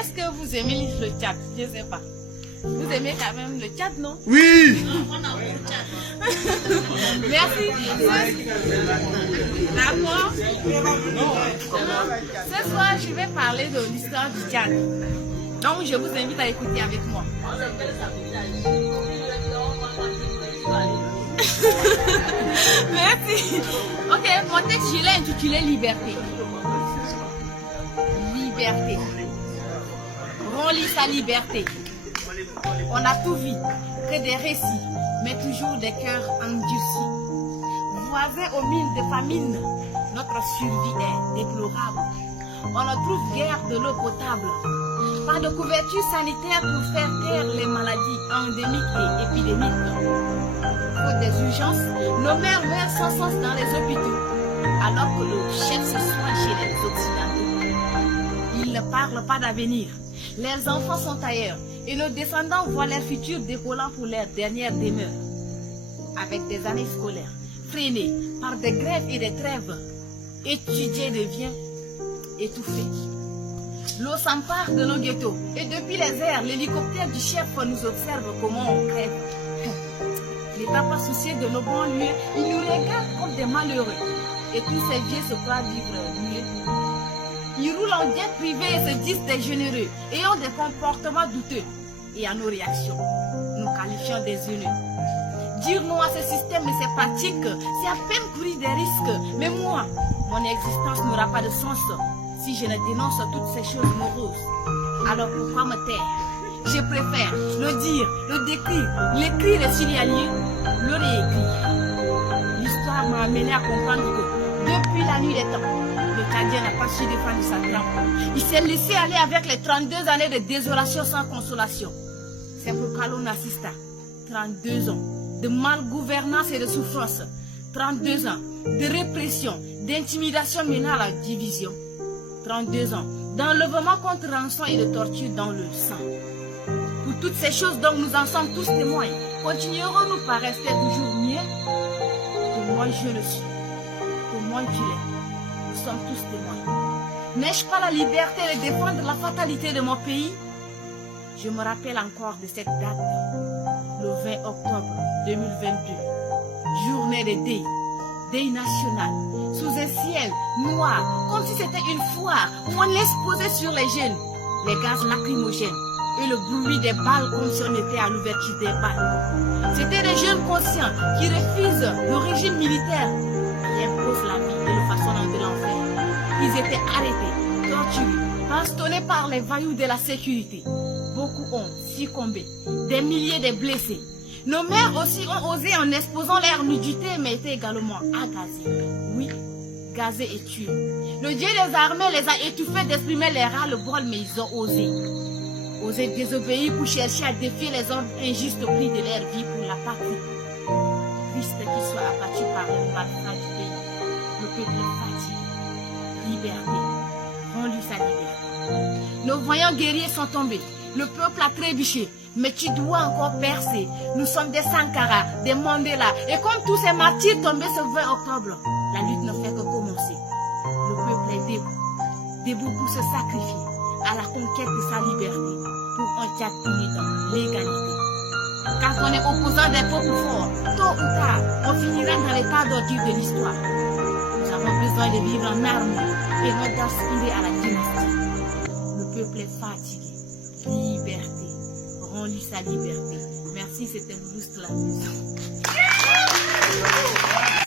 est-ce que vous aimez le Tchad? Je ne sais pas. Vous aimez quand même le Tchad, non? Oui. Merci. D'accord. Ce soir, je vais parler de l'histoire du Tchad. Donc, je vous invite à écouter avec moi. Merci. Ok, mon texte, je l'ai intitulé Liberté. Liberté. Rends-lui sa liberté. On a tout vu, que des récits, mais toujours des cœurs endurcis. Voisins aux mines de famine, notre survie est déplorable. On ne trouve guère de l'eau potable. Pas de couverture sanitaire pour faire taire les maladies endémiques et épidémiques. Faute des urgences, nos mères meurent sans sens dans les hôpitaux, alors que le chef se soigne chez les Occidentaux. Ils ne parlent pas d'avenir. Leurs enfants sont ailleurs et nos descendants voient leur futur décollant pour leur dernière demeure. Avec des années scolaires freinées par des grèves et des trêves, étudier devient étouffé. L'eau s'empare de nos ghettos et depuis les airs, l'hélicoptère du chef nous observe comment on crève. L'État pas soucié de nos banlieues, il nous regarde comme des malheureux et tous ces vieux se croient vivre mieux. Ils roulent en jet privé et se disent des généreux et ont des comportements douteux. Et à nos réactions, nous qualifions des haineux. Dire non à ce système et ses pratiques, c'est à peine courir des risques. Mais moi, mon existence n'aura pas de sens si je ne dénonce toutes ces choses moroses. Alors pourquoi me taire? Je préfère le dire, le décrire, l'écrire et s'il y a lieu, le réécrire. L'histoire m'a amené à comprendre que depuis la nuit des temps, le Tchadien n'a pas su défendre sa trempe. Il s'est laissé aller avec les 32 années de désolation sans consolation. C'est pourquoi l'on assiste à 32 ans de malgouvernance et de souffrance, 32 ans de répression, d'intimidation menant à la division, 32 ans d'enlèvement contre rançon et de torture dans le sang. Pour toutes ces choses dont nous en sommes tous témoins, continuerons-nous par rester toujours mieux? Pour moi je le suis, pour moi tu l'es. Nous sommes tous témoins. N'ai-je pas la liberté de défendre la fatalité de mon pays? Je me rappelle encore de cette date, le 20 octobre 2022, journée de deuil national, sous un ciel noir, comme si c'était une foire où on exposait sur les jeunes les gaz lacrymogènes et le bruit des balles comme si on était à l'ouverture des balles. C'était des jeunes conscients qui refusent le régime militaire qui impose la vie et le façonnant de l'enfer. Ils étaient arrêtés, torturés, bastonnés par les voyous de la sécurité. Beaucoup ont succombé, des milliers de blessés. Nos mères aussi ont osé en exposant leur nudité, mais étaient également agacées. Oui, gazés et tués. Le Dieu des armées les a étouffés d'exprimer les ras-le-bol, mais ils ont osé. Osé désobéir pour chercher à défier les ordres injustes au prix de leur vie pour la patrie. Triste qu'ils soient abattus par le malfrat du pays. Le peuple est fatigué. Liberté. Rends-lui sa liberté. Nos voyants guerriers sont tombés. Le peuple a trébuché. Mais tu dois encore percer. Nous sommes des Sankara, des Mandela. Et comme tous ces martyrs tombés ce 20 octobre, la lutte ne fait que commencer. Le peuple est debout. Debout pour se sacrifier à la conquête de sa liberté. Pour un Tchad uni dans l'égalité. Quand on est opposant des peuples forts, tôt ou tard, on finira dans l'état d'ordure de l'histoire. Nous avons besoin de vivre en harmonie et non d'aspirer à la dynastie. Le peuple est fatigué. Liberté. Rends-lui sa liberté. Merci, c'était Bruce la maison.